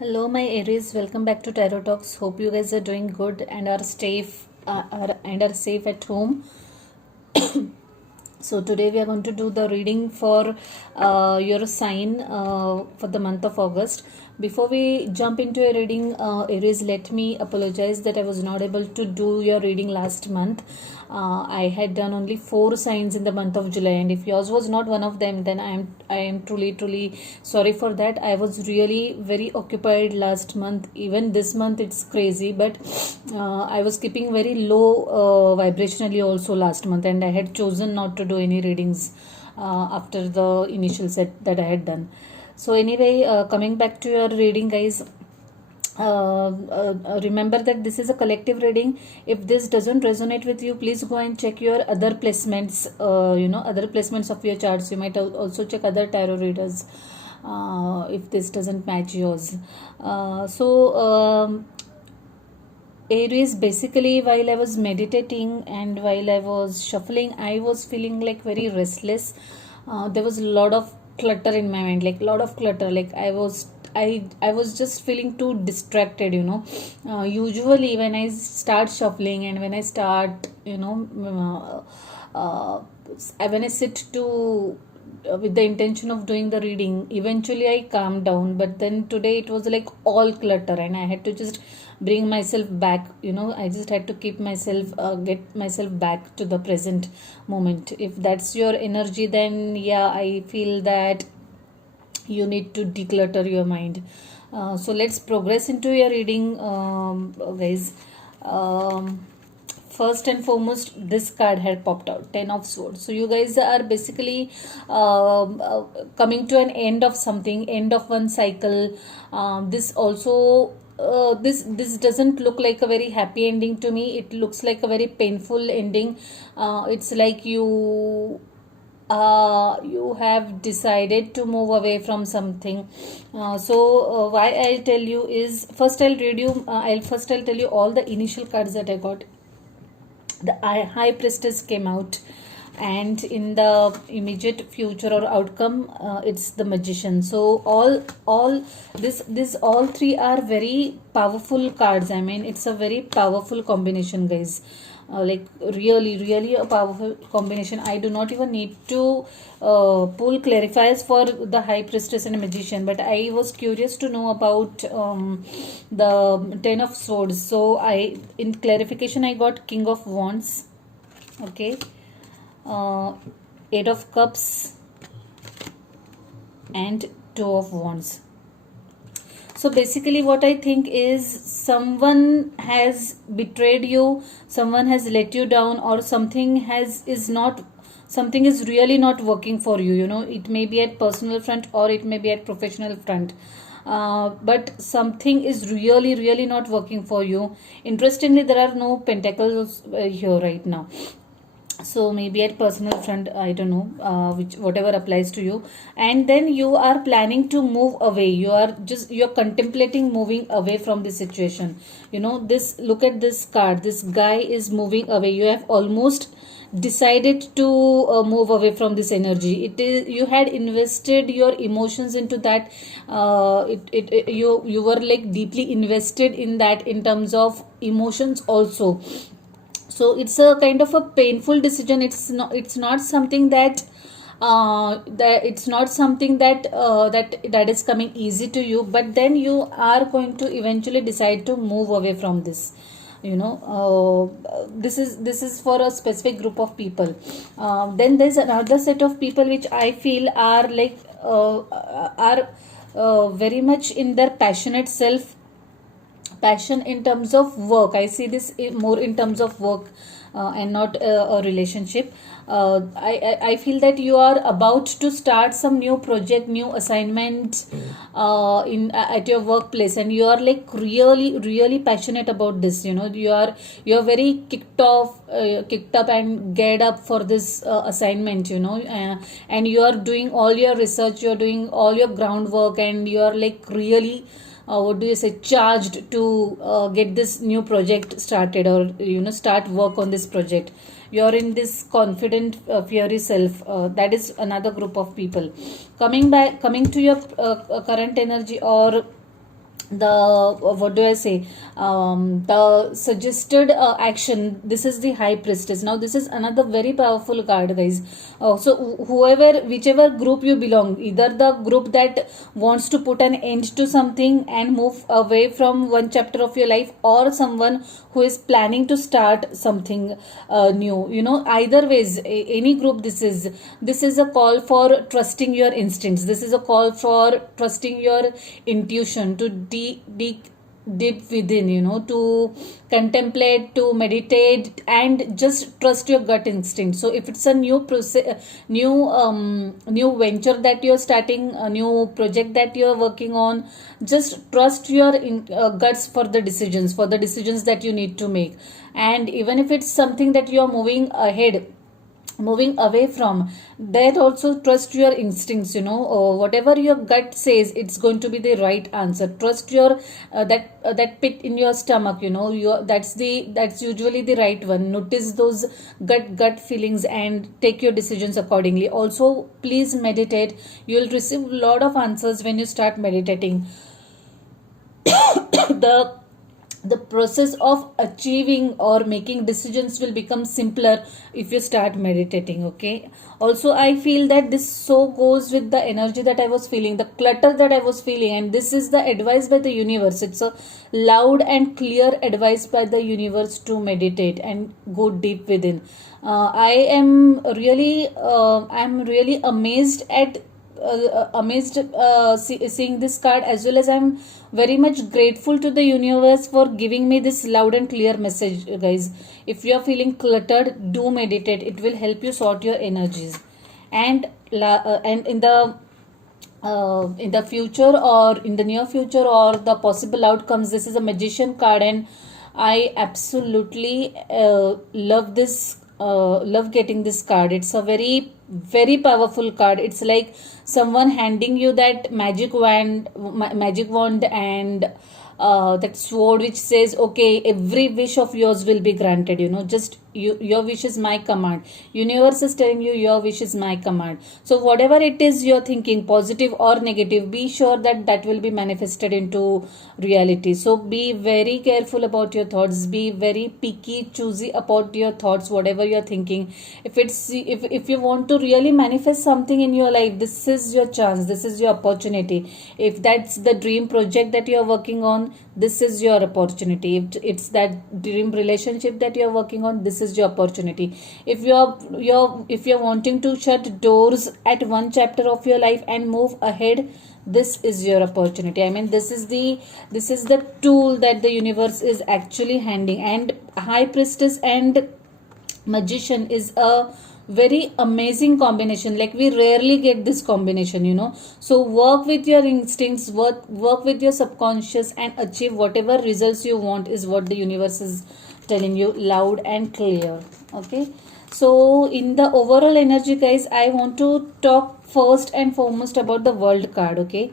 Hello, my Aries. Welcome back to Tarot Talks. Hope you guys are doing good and are safe at home. So today we are going to do the reading for your sign for the month of August. Before we jump into a reading, Aries, let me apologize that I was not able to do your reading last month. I had done only 4 signs in the month of July, and if yours was not one of them, then I am truly sorry for that. I was really very occupied last month. Even this month it's crazy, but I was keeping very low vibrationally also last month, and I had chosen not to do any readings after the initial set that I had done. So anyway, coming back to your reading, guys, remember that this is a collective reading. If this doesn't resonate with you, please go and check your other placements, other placements of your charts. You might also check other tarot readers if this doesn't match yours. Aries, basically, while I was meditating and while I was shuffling, I was feeling like very restless. There was a lot of clutter in my mind, like a lot of clutter. Like I was just feeling too distracted. Usually when I start shuffling and when I start, when I sit to with the intention of doing the reading, eventually I calmed down. But then today it was like all clutter, and I had to just bring myself back. I just had to keep myself get myself back to the present moment. If that's your energy, then yeah, I feel that you need to declutter your mind. So let's progress into your reading, guys. First and foremost, this card had popped out, 10 of swords. So you guys are basically coming to an end of something, end of one cycle. This also this doesn't look like a very happy ending to me. It looks like a very painful ending. It's like you have decided to move away from something. Why I'll tell you is, first I'll read you. I'll tell you all the initial cards that I got. The High Priestess came out, and in the immediate future or outcome, it's the Magician. So all three are very powerful cards. I mean, it's a very powerful combination, guys. Like really a powerful combination. I do not even need to pull clarifiers for the High Priestess and Magician, but I was curious to know about the 10 of Swords. So in clarification, I got King of Wands, okay, Eight of Cups, and Two of Wands. So basically what I think is, someone has betrayed you, someone has let you down, or something is really not working for you. It may be at personal front or it may be at professional front. But something is really not working for you. Interestingly, there are no pentacles here right now. So maybe at personal front, I don't know, whatever applies to you. And then you are planning to move away. You're contemplating moving away from this situation. Look at this card. This guy is moving away. You have almost decided to move away from this energy. It is, you had invested your emotions into that. You were like deeply invested in that, in terms of emotions also. So it's a kind of a painful decision. It's not something that it's not something that is coming easy to you, but then you are going to eventually decide to move away from this. This is for a specific group of people. Then there's another set of people which I feel are like very much in their passionate self. Passion in terms of work, I see this more in terms of work, and not a relationship. I feel that you are about to start some new project, new assignment in at your workplace, and you are like really passionate about this. You are very kicked up and geared up for this assignment. And you are doing all your research, you're doing all your groundwork, and you are like really charged to get this new project started, or start work on this project. You're in this confident fiery self. That is another group of people. Coming to your current energy, or what do I say, the suggested action. This is the high priestess. Now this is another very powerful card, guys. So whoever, whichever group you belong, either the group that wants to put an end to something and move away from one chapter of your life, or someone who is planning to start something new, either ways, any group, this is a call for trusting your instincts. This is a call for trusting your intuition, to deep within, to contemplate, to meditate, and just trust your gut instinct. So if it's a new process, new venture that you're starting, a new project that you're working on, just trust your guts for the decisions that you need to make. And even if it's something that you're moving away from, that also trust your instincts, whatever your gut says, it's going to be the right answer. Trust your that pit in your stomach, that's usually the right one. Notice those gut feelings and take your decisions accordingly. Also, please meditate. You'll receive a lot of answers when you start meditating. The process of achieving or making decisions will become simpler if you start meditating. Okay, also I feel that this so goes with the energy that I was feeling, the clutter that I was feeling, and this is the advice by the universe. It's a loud and clear advice by the universe to meditate and go deep within. I'm really amazed seeing this card, as well as I'm very much grateful to the universe for giving me this loud and clear message, guys. If you are feeling cluttered, do meditate. It will help you sort your energies. And in the future, or in the near future, or the possible outcomes, this is a magician card, and I absolutely love getting this card. It's a very very powerful card. It's like someone handing you that magic wand, and that sword which says, okay, every wish of yours will be granted. Just your wish is my command. Universe is telling you your wish is my command. So whatever it is you're thinking, positive or negative, be sure that that will be manifested into reality. So be very careful about your thoughts. Be very picky, choosy about your thoughts, whatever you're thinking. If you want to really manifest something in your life, this is your chance, this is your opportunity. If that's the dream project that you're working on, this is your opportunity. If it's that dream relationship that you're working on, this is your opportunity. If you're wanting to shut doors at one chapter of your life and move ahead, this is your opportunity. I mean, this is the tool that the universe is actually handing. And high priestess and magician is a very amazing combination. Like, we rarely get this combination. So work with your instincts, work with your subconscious, and achieve whatever results you want, is what the universe is telling you loud and clear. Okay, so in the overall energy, guys, I want to talk first and foremost about the world card. Okay,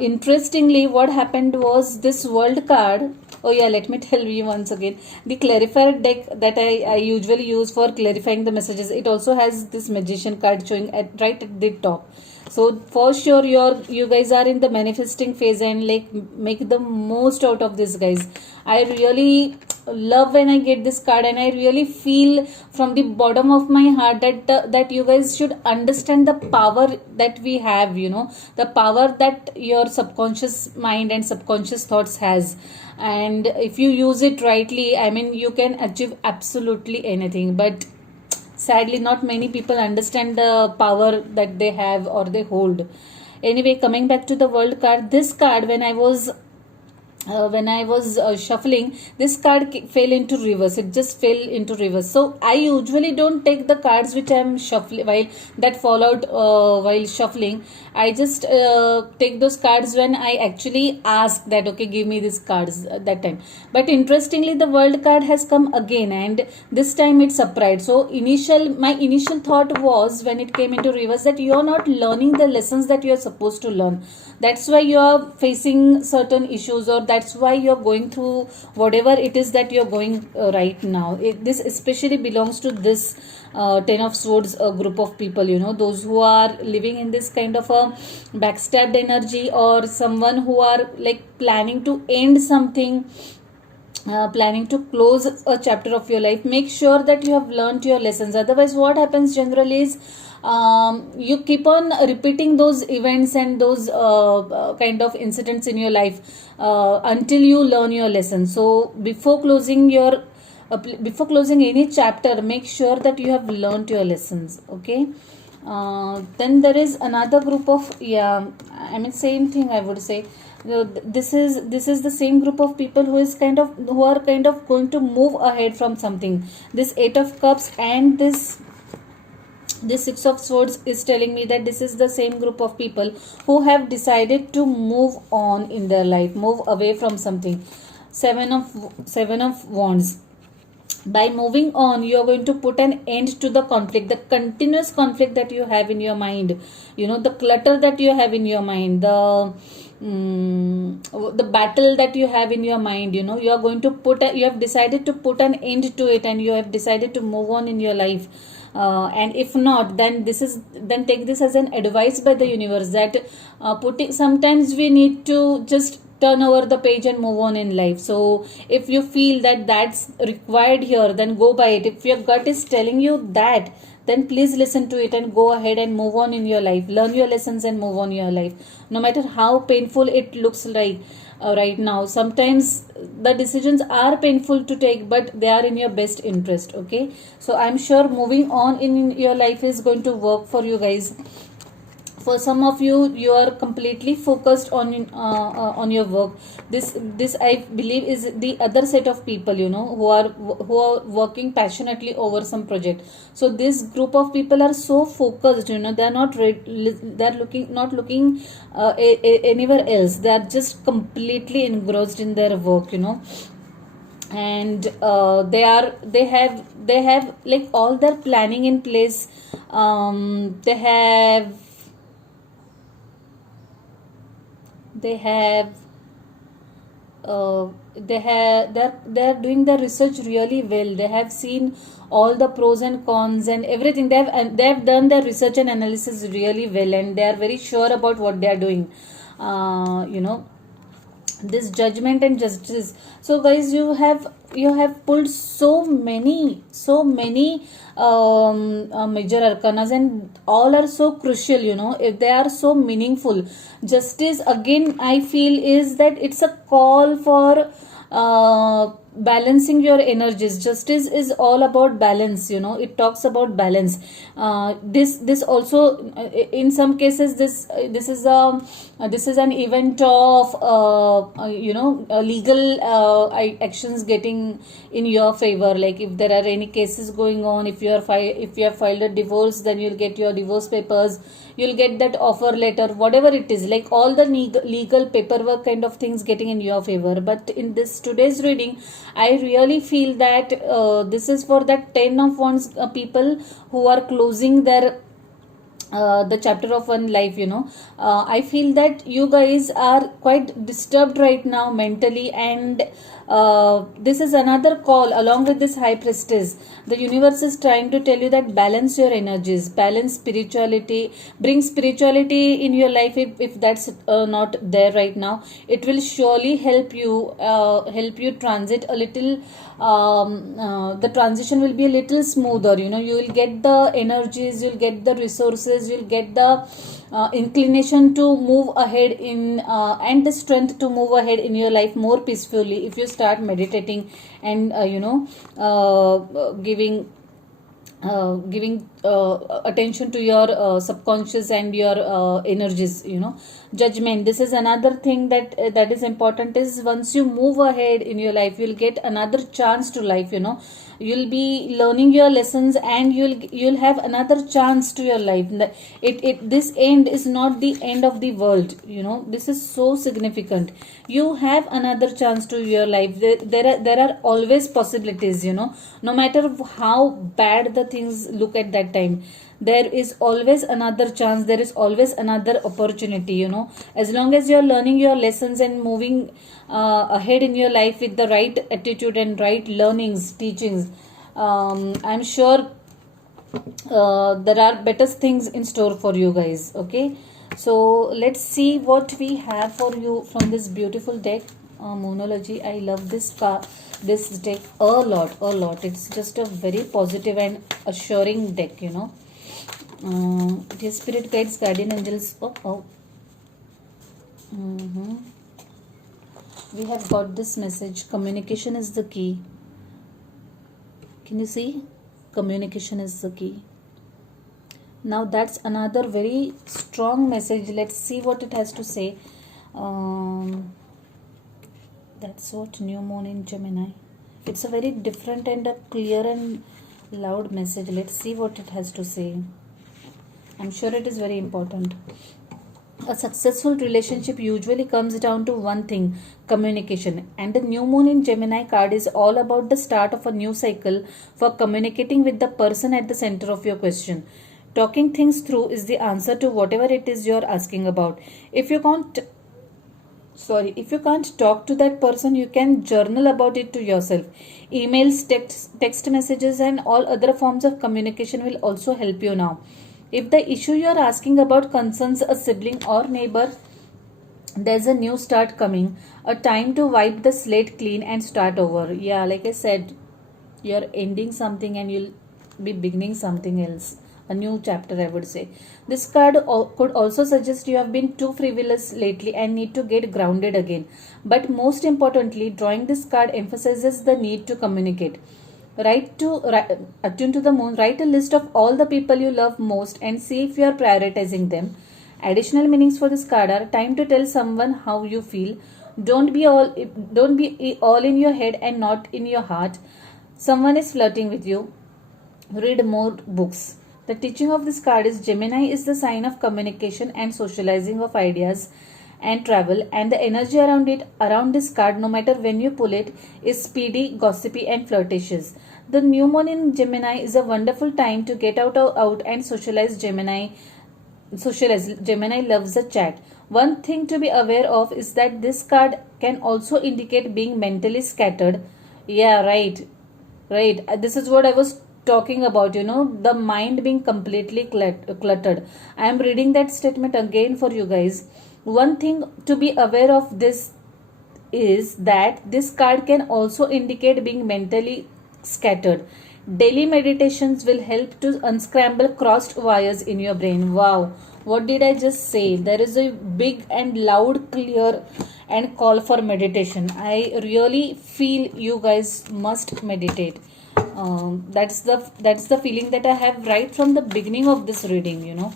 interestingly, what happened was, this world card, oh yeah, let me tell you once again, the clarifier deck that I usually use for clarifying the messages, it also has this magician card showing right at the top. So for sure, you guys are in the manifesting phase, and like, make the most out of this, guys. I really love when I get this card, and I really feel from the bottom of my heart that you guys should understand the power that we have, the power that your subconscious mind and subconscious thoughts has. And if you use it rightly, I mean, you can achieve absolutely anything. But sadly, not many people understand the power that they have or they hold. Anyway, coming back to the world card, this card, when I was shuffling, this card fell into reverse. It just fell into reverse. So I usually don't take the cards which I'm shuffling that fall out while shuffling. I just take those cards when I actually ask that, okay, give me these cards that time. But interestingly, the world card has come again, and this time it's upright. So my initial thought was, when it came into reverse, that you are not learning the lessons that you are supposed to learn. That's why you are facing certain issues, or that's why you're going through whatever it is that you're going right now. This especially belongs to this Ten of Swords group of people, those who are living in this kind of a backstabbed energy, or someone who are like planning to end something, planning to close a chapter of your life. Make sure that you have learned your lessons. Otherwise, what happens generally is you keep on repeating those events and those kind of incidents in your life until you learn your lesson. So before closing any chapter, make sure that you have learned your lessons. Okay. Then there is another group of, same thing I would say. This is the same group of people who are kind of going to move ahead from something. This Eight of Cups and this Six of Swords is telling me that this is the same group of people who have decided to move on in their life, move away from something. Seven of Wands. By moving on, you are going to put an end to the conflict, the continuous conflict that you have in your mind, the clutter that you have in your mind, the battle that you have in your mind. You are going to you have decided to put an end to it, and you have decided to move on in your life. And if not, then take this as an advice by the universe, that sometimes we need to just turn over the page and move on in life. So if you feel that that's required here, then go by it. If your gut is telling you that, then please listen to it and go ahead and move on in your life. Learn your lessons and move on your life, no matter how painful it looks like right now. Sometimes the decisions are painful to take, but they are in your best interest. Okay, so I'm sure moving on in your life is going to work for you guys. For some of you are completely focused on your work. This I believe is the other set of people, who are working passionately over some project. So this group of people are so focused, they are not not looking anywhere else. They are just completely engrossed in their work, and they have like all their planning in place. They're doing their research really well. They have seen all the pros and cons and everything. They have done their research and analysis really well, and they are very sure about what they are doing. This Judgment and Justice. So guys, you have pulled so many major arcanas, and all are so crucial. If they are so meaningful. Justice, again, I feel is that it's a call for balancing your energies. Justice is all about balance. It talks about balance. This also, in some cases, this is an event of legal actions getting in your favor. Like if there are any cases going on, if you have filed a divorce, then you'll get your divorce papers, you'll get that offer letter, whatever it is, like all the legal paperwork kind of things getting in your favor. But in this today's reading, I really feel that this is for that 10 of Wands people who are closing their the chapter of one life. I feel that you guys are quite disturbed right now mentally, and this is another call. Along with this High Priestess, the universe is trying to tell you that balance your energies, balance spirituality, bring spirituality in your life. If that's not there right now, it will surely help you transit a little. The transition will be a little smoother. You will get the energies, you'll get the resources, you'll get the inclination to move ahead and the strength to move ahead in your life more peacefully if you start meditating and giving attention to your subconscious and your energies. Judgment, this is another thing that is important. Is once you move ahead in your life, you'll get another chance to life. You'll be learning your lessons, and you'll have another chance to your life. This end is not the end of the world. This is so significant. You have another chance to your life. There are always possibilities. No matter how bad the things look at that time, there is always another chance, there is always another opportunity, as long as you're learning your lessons and moving ahead in your life with the right attitude and right learnings, teachings. I'm sure there are better things in store for you guys. Okay, so let's see what we have for you from this beautiful deck. Moonology, I love this deck a lot. It's just a very positive and assuring deck, dear spirit guides, guardian angels. Mhm. We have got this message: communication is the key. Can you see? Communication is the key. Now that's another very strong message. Let's see what it has to say. That's what new moon in Gemini. It's a very different and a clear and loud message. Let's see what it has to say. I'm sure it is very important. A successful relationship usually comes down to one thing: communication. And the new moon in Gemini card is all about the start of a new cycle for communicating with the person at the center of your question. Talking things through is the answer to whatever it is you're asking about. If you can't talk to that person, you can journal about it to yourself. Emails, text messages, and all other forms of communication will also help you now. If the issue you are asking about concerns a sibling or neighbor, there's a new start coming, a time to wipe the slate clean and start over. Yeah, like I said, you're ending something and you'll be beginning something else, a new chapter, I would say. This card could also suggest you have been too frivolous lately and need to get grounded again. But most importantly, drawing this card emphasizes the need to communicate. Attune to the moon, write a list of all the people you love most and see if you are prioritizing them. Additional meanings for this card are: time to tell someone how you feel. Don't be all in your head and not in your heart. Someone is flirting with you. Read more books. The teaching of this card is: Gemini is the sign of communication and socializing of ideas and travel, and the energy around this card, no matter when you pull it, is speedy, gossipy, and flirtatious. The new moon in Gemini is a wonderful time to get out and socialize. Gemini loves a chat. One thing to be aware of is that this card can also indicate being mentally scattered. Yeah, right. This is what I was talking about, the mind being completely cluttered. I am reading that statement again for you guys. One thing to be aware of this is that this card can also indicate being mentally scattered. Daily meditations will help to unscramble crossed wires in your brain. Wow, what did I just say? There is a big and loud, clear, and call for meditation. I really feel you guys must meditate. That's the feeling that I have right from the beginning of this reading.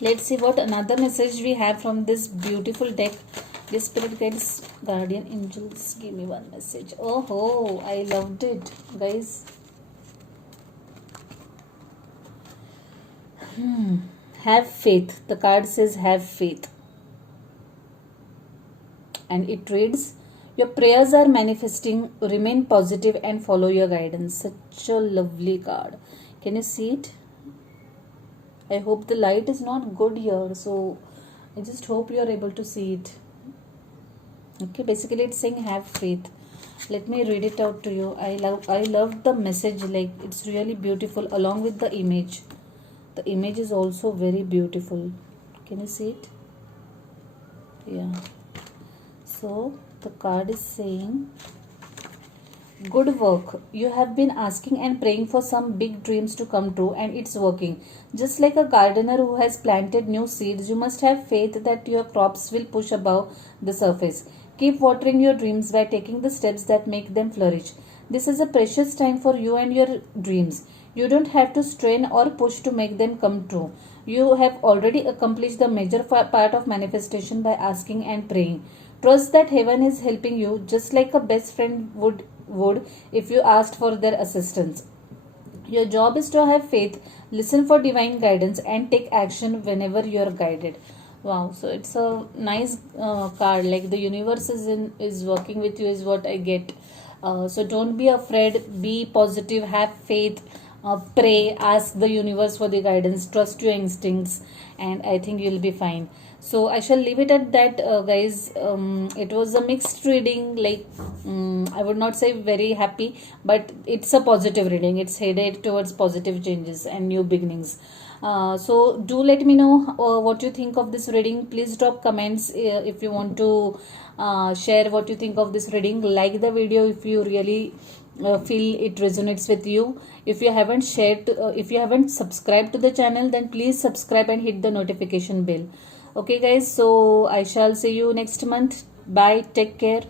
Let's see what another message we have from this beautiful deck. The spirit guides, guardian angels, give me one message. Oh, I loved it, guys. Have faith. The card says have faith. And it reads, your prayers are manifesting, remain positive and follow your guidance. Such a lovely card. Can you see it? I hope the light is not good here, so I just hope you are able to see it. Okay, basically it's saying have faith. Let me read it out to you. I love the message, like it's really beautiful along with the image. The image is also very beautiful. Can you see it? Yeah. So the card is saying, good work. You have been asking and praying for some big dreams to come true, and it's working. Just like a gardener who has planted new seeds, you must have faith that your crops will push above the surface. Keep watering your dreams by taking the steps that make them flourish. This is a precious time for you and your dreams. You don't have to strain or push to make them come true. You have already accomplished the major part of manifestation by asking and praying. Trust that heaven is helping you just like a best friend would if you asked for their assistance. Your job is to have faith, listen for divine guidance, and take action whenever you are guided. Wow, so it's a nice card. Like the universe is working with you, is what I get. So don't be afraid. Be positive. Have faith. pray, ask the universe for the guidance, trust your instincts, and I think you'll be fine. So I shall leave it at that, guys. It was a mixed reading, like I would not say very happy, but it's a positive reading. It's headed towards positive changes and new beginnings. So do let me know what you think of this reading. Please drop comments if you want to share what you think of this reading. Like the video if you really feel it resonates with you. If you haven't shared, if you haven't subscribed to the channel, then please subscribe and hit the notification bell. Okay guys, so I shall see you next month. Bye, take care.